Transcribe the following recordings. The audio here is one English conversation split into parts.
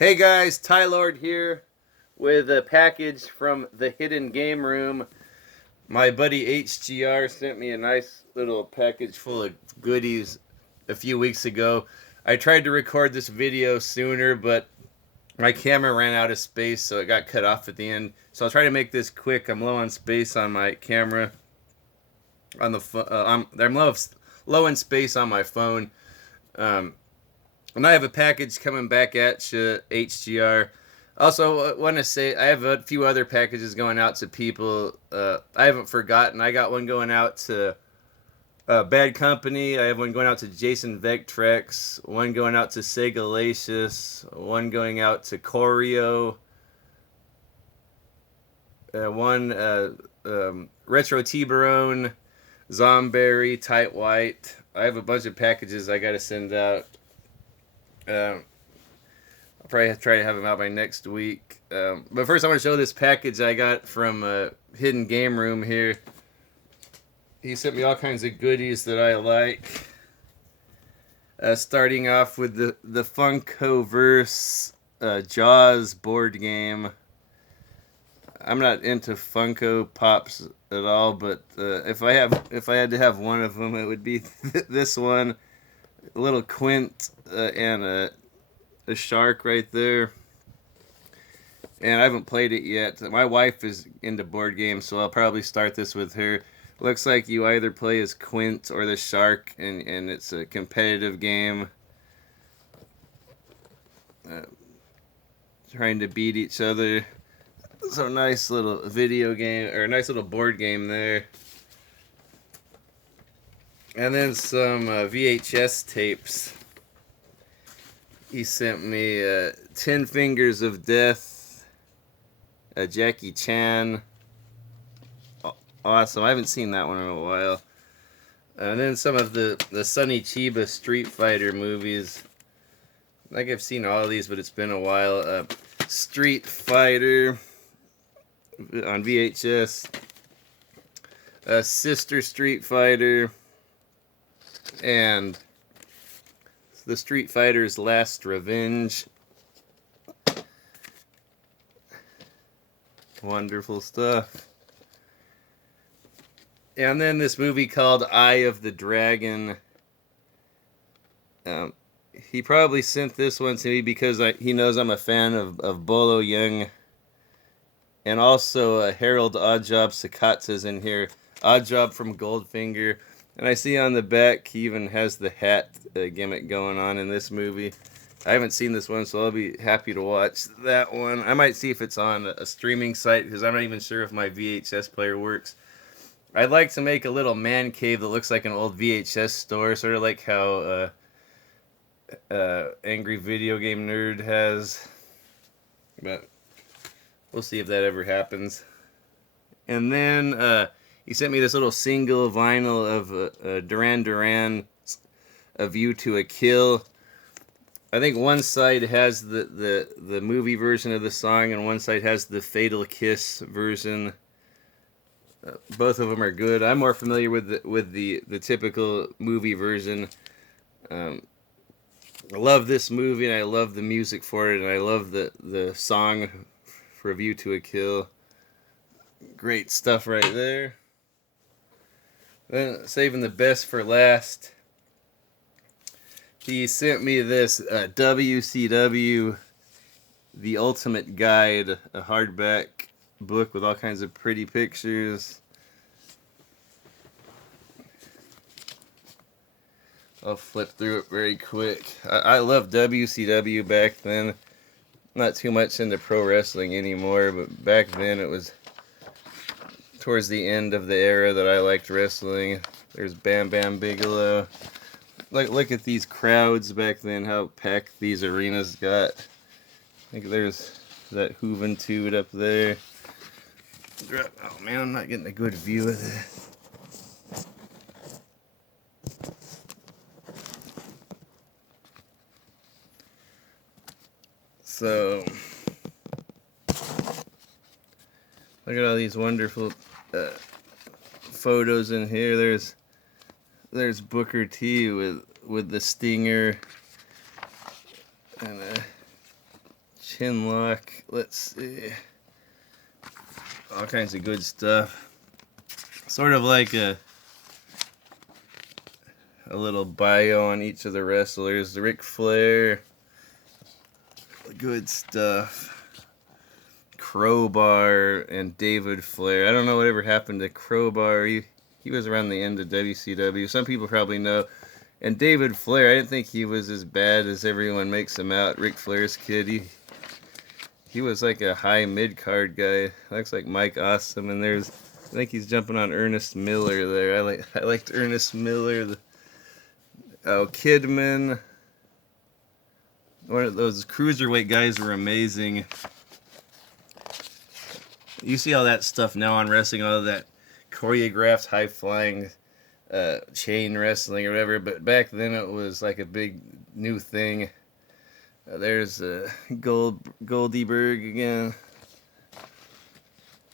Hey guys, Ty Lord here with a package from the Hidden Game Room. My buddy HGR sent me a nice little package full of goodies a few weeks ago. I tried to record this video sooner, but my camera ran out of space, so it got cut off at the end. So I'll try to make this quick. I'm low on space on my camera. I'm low in space on my phone. Um, And I have a package coming back at you, HGR. Also, want to say I have a few other packages going out to people. I haven't forgotten. I got one going out to Bad Company. I have one going out to Jason Vectrex. One going out to Segalacious. One going out to Corio. One Retro T-Barone, Zomberry, Tight White. I have a bunch of packages I got to send out. I'll probably try to have them out by next week. But first, I want to show this package I got from Hidden Game Room here. He sent me all kinds of goodies that I like. Starting off with the Funkoverse Jaws board game. I'm not into Funko Pops at all, but if I had to have one of them, it would be this one. A little Quint and a shark right there. And I haven't played it yet. My wife is into board games, so I'll probably start this with her. Looks like you either play as Quint or the shark, and it's a competitive game. Trying to beat each other. So nice little video game, or a nice little board game there. And then some VHS tapes. He sent me 10 Fingers of Death, Jackie Chan. Awesome. I haven't seen that one in a while. And then some of the Sonny Chiba Street Fighter movies. I think I've seen all of these, but it's been a while. Street Fighter on VHS. Sister Street Fighter. And the Street Fighter's Last Revenge. Wonderful stuff. And then this movie called Eye of the Dragon. He probably sent this one to me because he knows I'm a fan of Bolo Young. And also Harold Oddjob Sakata's in here. Oddjob from Goldfinger. And I see on the back he even has the hat gimmick going on in this movie. I haven't seen this one, so I'll be happy to watch that one. I might see if it's on a streaming site, because I'm not even sure if my VHS player works. I'd like to make a little man cave that looks like an old VHS store, sort of like how Angry Video Game Nerd has. But we'll see if that ever happens. And then he sent me this little single vinyl of Duran Duran, A View to a Kill. I think one side has the movie version of the song, and one side has the Fatal Kiss version. Both of them are good. I'm more familiar with the typical movie version. I love this movie, and I love the music for it, and I love the song for A View to a Kill. Great stuff right there. Then, saving the best for last, he sent me this WCW The Ultimate Guide, a hardback book with all kinds of pretty pictures. I'll flip through it very quick. I loved WCW back then. Not too much into pro wrestling anymore, but back then it was towards the end of the era that I liked wrestling. There's Bam Bam Bigelow. Look at these crowds back then, how packed these arenas got. I think there's that Juventud up there. Oh man, I'm not getting a good view of this. So, look at all these wonderful photos in here. There's Booker T with the Stinger and chin lock. Let's see. All kinds of good stuff. Sort of like a little bio on each of the wrestlers. Ric Flair. Good stuff. Crowbar and David Flair. I don't know whatever happened to Crowbar. He was around the end of WCW. Some people probably know. And David Flair, I didn't think he was as bad as everyone makes him out. Ric Flair's kid, he was like a high mid-card guy. Looks like Mike Awesome. And I think he's jumping on Ernest Miller there. I liked Ernest Miller. Kidman. One of those cruiserweight guys were amazing. You see all that stuff now on wrestling, all of that choreographed, high-flying chain wrestling or whatever, but back then it was like a big new thing. There's Goldberg again,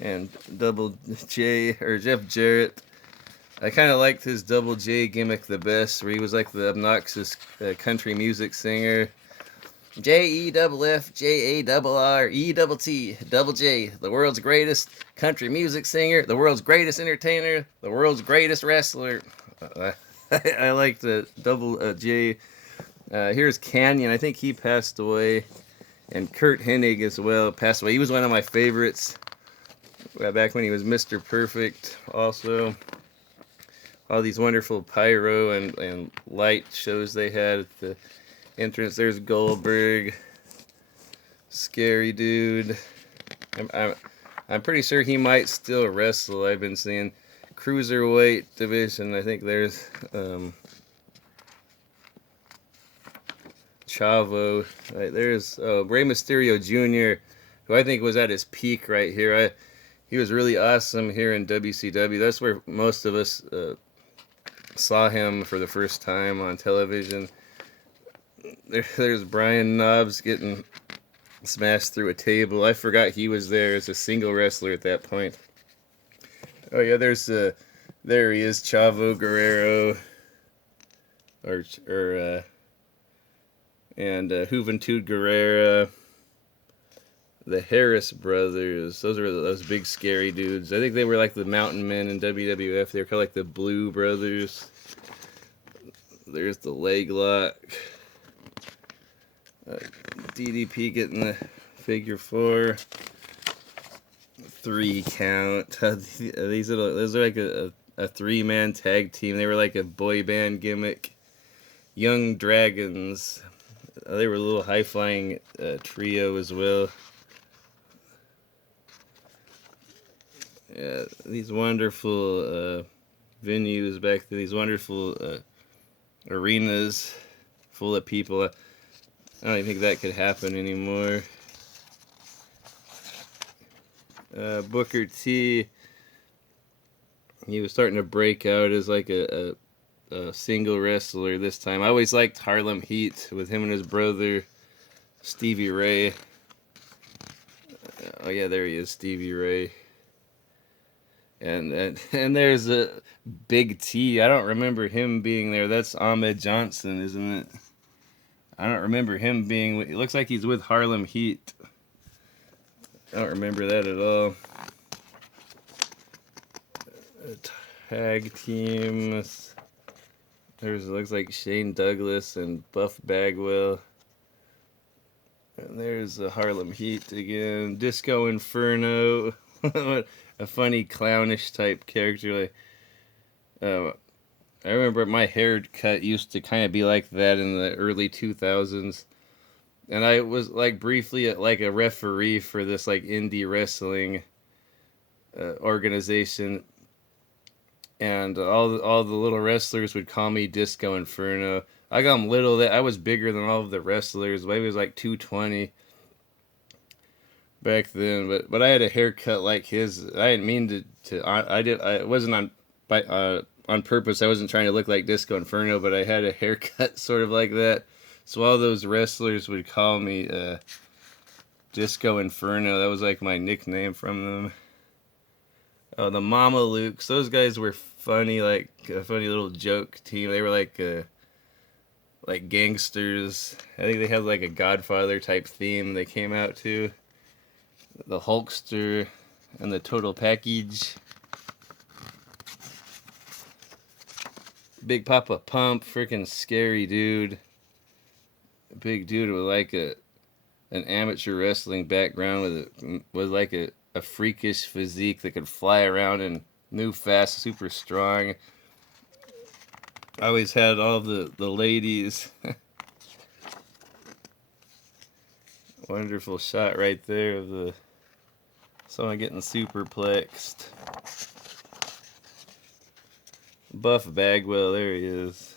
and Double J, or Jeff Jarrett. I kind of liked his Double J gimmick the best, where he was like the obnoxious country music singer. JEFFJARRETT Double J, the world's greatest country music singer, the world's greatest entertainer, the world's greatest wrestler. I like the Double J. Here's Canyon. I think he passed away, and Kurt Hennig as well passed away. He was one of my favorites back when he was Mr. Perfect. Also, all these wonderful pyro and light shows they had at the entrance. There's Goldberg, scary dude. I'm pretty sure he might still wrestle. I've been seeing cruiserweight division. I think there's Chavo. Right, there's Rey Mysterio Jr., who I think was at his peak right here. He was really awesome here in WCW. That's where most of us saw him for the first time on television. There's Brian Knobbs getting smashed through a table. I forgot he was there as a single wrestler at that point. Oh yeah, there he is, Chavo Guerrero, and Juventud Guerrera, the Harris brothers. Those are those big scary dudes. I think they were like the Mountain Men in WWF. They were kind of like the Blue Brothers. There's the leg lock. DDP getting the figure 4. 3 count. Those are like a 3-man tag team. They were like a boy band gimmick. Young Dragons. They were a little high-flying trio as well. Yeah, these wonderful venues back then. These wonderful arenas full of people. I don't even think that could happen anymore. Booker T, he was starting to break out as like a single wrestler this time. I always liked Harlem Heat with him and his brother Stevie Ray. Oh yeah, there he is, Stevie Ray. And there's a Big T. I don't remember him being there. That's Ahmed Johnson, isn't it? I don't remember him being. It looks like he's with Harlem Heat. I don't remember that at all. Tag teams. Looks like Shane Douglas and Buff Bagwell. And there's the Harlem Heat again. Disco Inferno. What a funny clownish type character. I remember my haircut used to kind of be like that in the early 2000s. And I was like briefly like a referee for this like indie wrestling organization. And all the little wrestlers would call me Disco Inferno. I got them little. I was bigger than all of the wrestlers. Maybe it was like 220 back then. But I had a haircut like his. I didn't mean to. It wasn't on purpose. I wasn't trying to look like Disco Inferno, but I had a haircut sort of like that. So all those wrestlers would call me Disco Inferno. That was like my nickname from them. Oh, the Mama Lukes. Those guys were funny, like a funny little joke team. They were like like gangsters. I think they had like a Godfather type theme they came out to. The Hulkster and the Total Package. Big Papa Pump, freaking scary dude. Big dude with like an amateur wrestling background with like a freakish physique that could fly around and move fast, super strong. I always had all the ladies. Wonderful shot right there of someone getting superplexed. Buff Bagwell, there he is.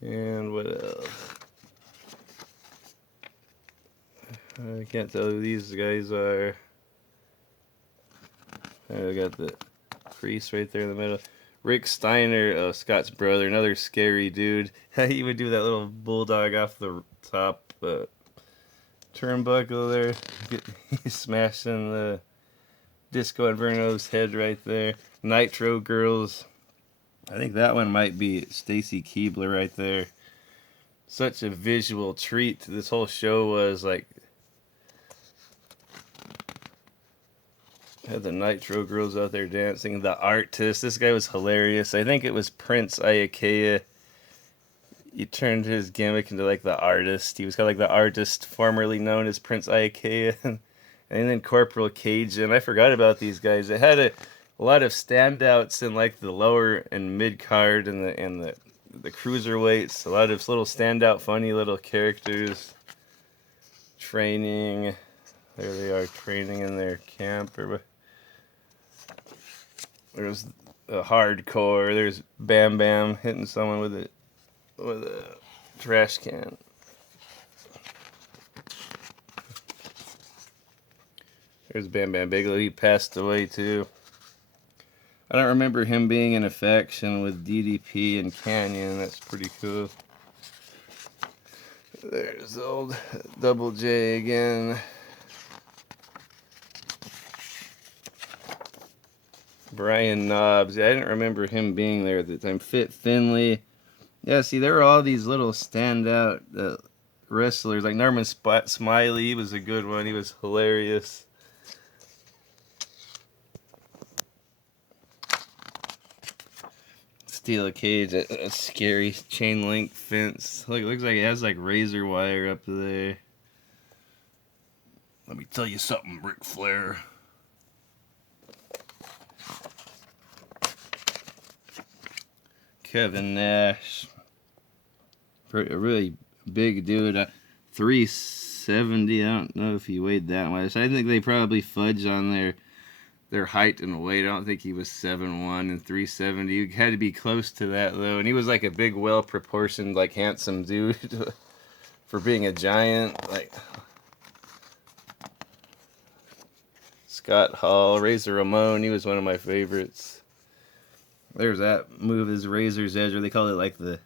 And what else? I can't tell who these guys are. I got the Priest right there in the middle. Rick Steiner, Scott's brother, another scary dude. He would do that little bulldog off the top turnbuckle there. He's smashing the Disco Inferno's head right there. Nitro Girls. I think that one might be Stacy Keibler right there. Such a visual treat. This whole show was like. Had the Nitro Girls out there dancing. The Artist. This guy was hilarious. I think it was Prince Iakea. He turned his gimmick into like the Artist. He was kind of like the Artist, formerly known as Prince Iakea. And then Corporal Cajun. I forgot about these guys. It had a lot of standouts in like the lower and mid card and the cruiserweights. A lot of little standout, funny little characters. Training. There they are, training in their camp. There's a Hardcore. There's Bam Bam hitting someone with a trash can. There's Bam Bam Bigelow. He passed away too. I don't remember him being in a faction with DDP and Canyon. That's pretty cool. There's old Double J again. Brian Knobbs. I didn't remember him being there at the time. Fit Finley. Yeah, see, there were all these little standout wrestlers. Like Norman Smiley, he was a good one. He was hilarious. Steel cage, a scary chain link fence. Look, it looks like it has like razor wire up there. Let me tell you something, Ric Flair. Kevin Nash, a really big dude, 370. I don't know if he weighed that much. I think they probably fudged on their height and weight. I don't think he was 7'1" and 370. He had to be close to that though, and he was like a big, well-proportioned, like handsome dude for being a giant. Like Scott Hall, Razor Ramon, he was one of my favorites. There's that move, his Razor's Edge, or they call it like the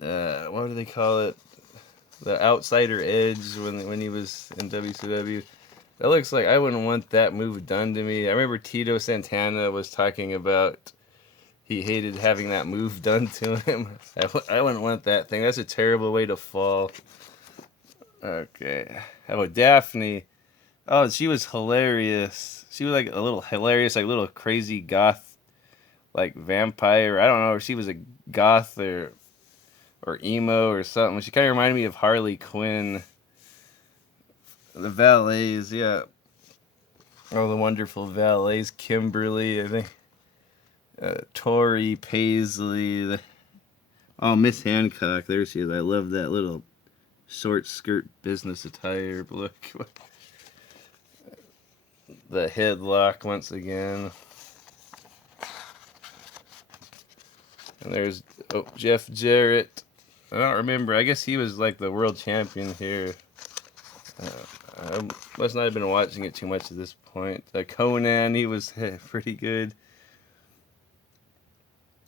what do they call it? The Outsider Edge when he was in WCW. That looks like I wouldn't want that move done to me. I remember Tito Santana was talking about he hated having that move done to him. I wouldn't want that thing. That's a terrible way to fall. Okay. How about Daphne? Oh, she was hilarious. She was like a little hilarious, like little crazy goth, like vampire. I don't know if she was a goth or emo or something. She kind of reminded me of Harley Quinn. The valets, yeah. Oh, the wonderful valets. Kimberly, I think. Tori Paisley. Oh, Miss Hancock. There she is. I love that little short skirt business attire look. The headlock once again. And there's Jeff Jarrett. I don't remember. I guess he was like the world champion here. I must not have been watching it too much at this point. Conan, he was pretty good.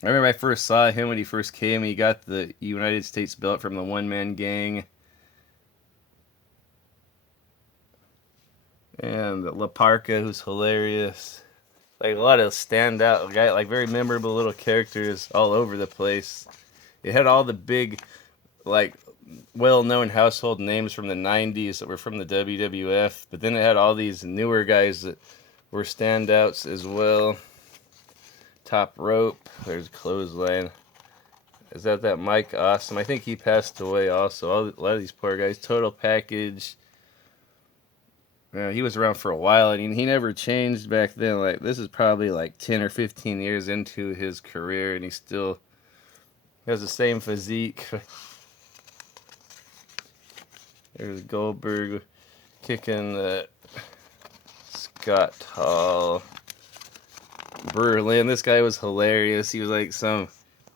I remember I first saw him when he first came. He got the United States belt from the One Man Gang. And The La Parca, who's hilarious. Like a lot of standout guy, like very memorable little characters all over the place. It had all the big, like, well-known household names from the '90s that were from the WWF, but then it had all these newer guys that were standouts as well. Top Rope. There's Clothesline. Is that Mike Awesome? I think he passed away also. A lot of these poor guys. Total Package. Yeah, he was around for a while, and he never changed back then. Like, this is probably like 10 or 15 years into his career, and he still has the same physique. There's Goldberg kicking Scott Hall. Berlin. This guy was hilarious. He was like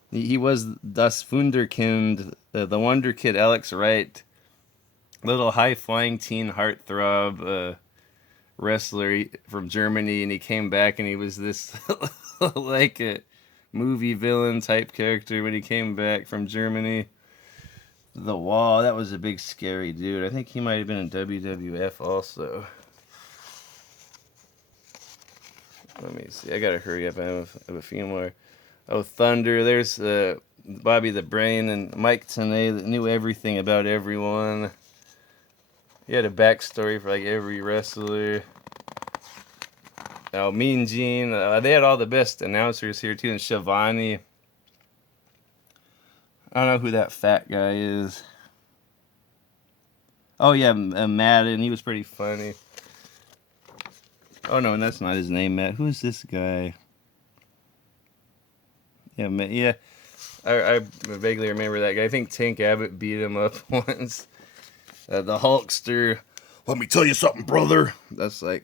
he was Das Wunderkind, the Wonder Kid, Alex Wright, little high-flying teen heartthrob wrestler from Germany, and he came back and he was this like a movie villain type character when he came back from Germany. The Wall, that was a big scary dude. I think he might have been in WWF also. Let me see. I gotta hurry up. I have a few more. Oh, Thunder. There's Bobby the Brain and Mike Tenay that knew everything about everyone. He had a backstory for like every wrestler. Oh, Mean Gene. They had all the best announcers here too. And Shivani. I don't know who that fat guy is. Oh yeah, Madden. He was pretty funny. Oh no, and that's not his name, Matt. Who's this guy? Yeah, Matt, yeah. I vaguely remember that guy. I think Tank Abbott beat him up once. The Hulkster. Let me tell you something, brother. That's like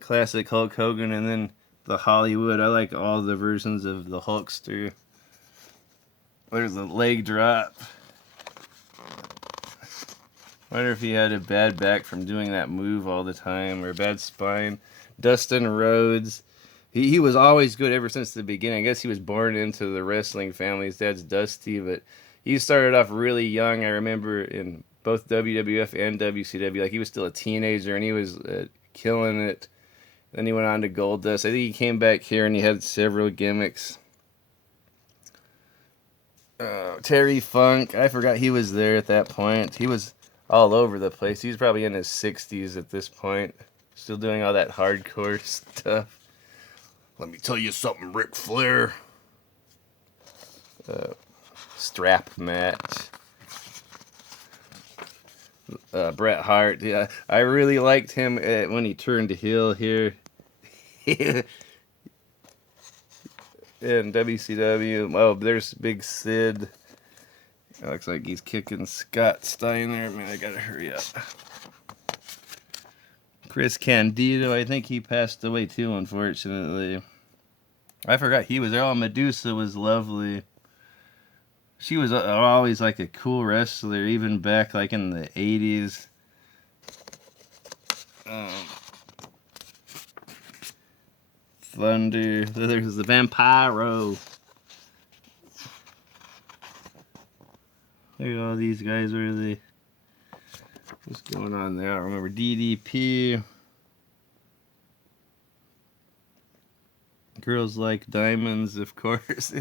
classic Hulk Hogan, and then the Hollywood. I like all the versions of the Hulkster. There's a leg drop. Wonder if he had a bad back from doing that move all the time, or a bad spine. Dustin Rhodes. He was always good ever since the beginning. I guess he was born into the wrestling family. His dad's Dusty, but he started off really young. I remember in both WWF and WCW, like he was still a teenager and he was killing it. Then he went on to Goldust. I think he came back here and he had several gimmicks. Terry Funk. I forgot he was there at that point. He was all over the place. He was probably in his 60s at this point. Still doing all that hardcore stuff. Let me tell you something, Ric Flair. Strap match. Bret Hart. Yeah, I really liked him when he turned heel here. In WCW. Oh, there's Big Sid. It looks like he's kicking Scott Steiner. Man, I gotta hurry up. Chris Candido, I think he passed away too, unfortunately. I forgot he was there. Oh, Medusa was lovely. She was always like a cool wrestler, even back like in the 80s. Thunder. There's the Vampiro. Look at all these guys, really. What's going on there? I don't remember. DDP. Girls Like Diamonds, of course.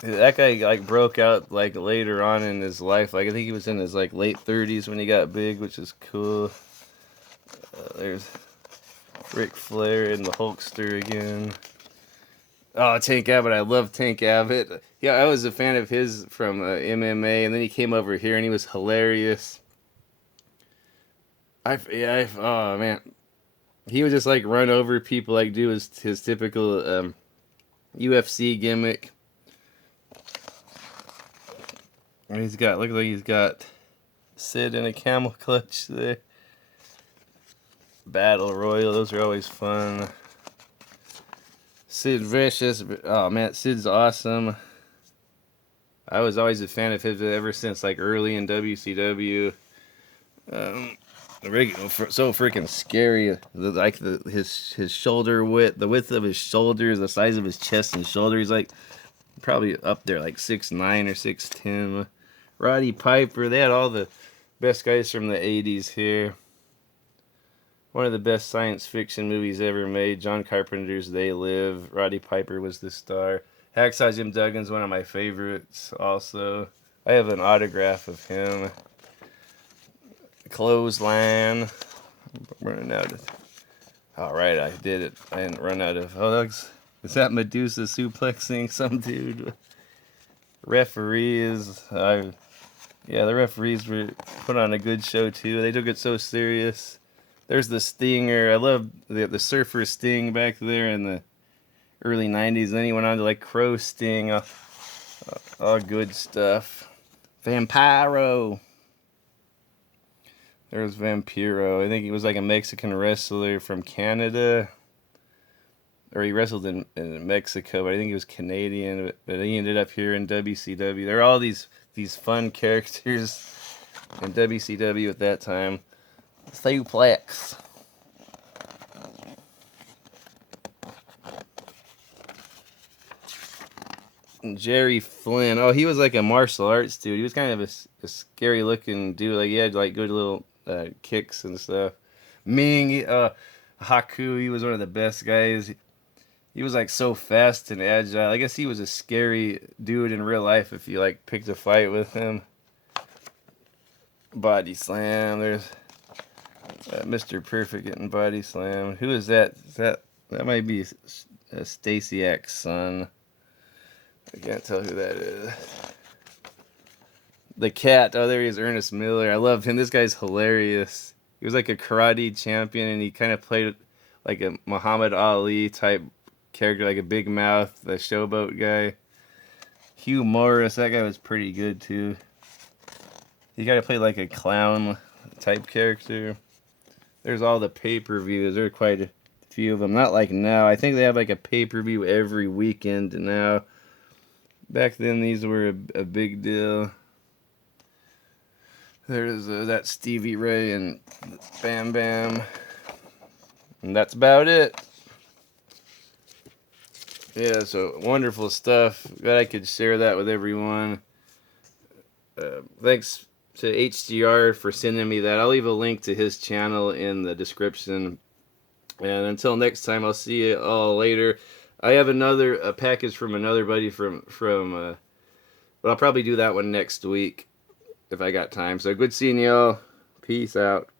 That guy like broke out like later on in his life. Like I think he was in his like late 30s when he got big, which is cool. There's Ric Flair and the Hulkster again. Oh, Tank Abbott. I love Tank Abbott. Yeah, I was a fan of his from MMA, and then he came over here, and he was hilarious. Oh, man. He would just, like, run over people, like, do his typical UFC gimmick. And look like he's got Sid in a camel clutch there. Battle Royal, those are always fun. Sid Vicious. Oh man, Sid's awesome. I was always a fan of his ever since like early in WCW. So freaking scary. His shoulder width, the width of his shoulders, the size of his chest and shoulder. He's like probably up there like 6'9" or 6'10". Roddy Piper. They had all the best guys from the 80s here. One of the best science fiction movies ever made. John Carpenter's They Live. Roddy Piper was the star. Hacksaw Jim Duggan's one of my favorites also. I have an autograph of him. Clothesline. I'm running out of... Alright, I did it. I didn't run out of... Oh, is that Medusa suplexing some dude? Referees. Yeah, the referees were put on a good show too. They took it so serious. There's the Stinger. I love the Surfer Sting back there in the early 90s. Then he went on to like Crow Sting. All good stuff. Vampiro. There's Vampiro. I think he was like a Mexican wrestler from Canada. Or he wrestled in Mexico, but I think he was Canadian. But he ended up here in WCW. There are all these fun characters in WCW at that time. Suplex. Jerry Flynn. Oh, he was like a martial arts dude. He was kind of a scary looking dude. Like he had like good little kicks and stuff. Ming, Haku. He was one of the best guys. He was like so fast and agile. I guess he was a scary dude in real life if you like picked a fight with him. Body slam. There's Mr. Perfect getting body slam. Who is that? That might be Stasiak's son. I can't tell who that is. The Cat. Oh, there he is, Ernest Miller. I love him. This guy's hilarious. He was like a karate champion, and he kind of played like a Muhammad Ali type character, like a big mouth, the showboat guy. Hugh Morris. That guy was pretty good too. You gotta play like a clown type character. There's all the pay-per-views. There are quite a few of them. Not like now. I think they have like a pay-per-view every weekend now. Back then, these were a big deal. There's that Stevie Ray and Bam Bam. And that's about it. Yeah, so wonderful stuff. Glad I could share that with everyone. Thanks to HGR for sending me that. I'll leave a link to his channel in the description. And until next time, I'll see you all later. I have a package from another buddy but I'll probably do that one next week if I got time. So good seeing y'all. Peace out.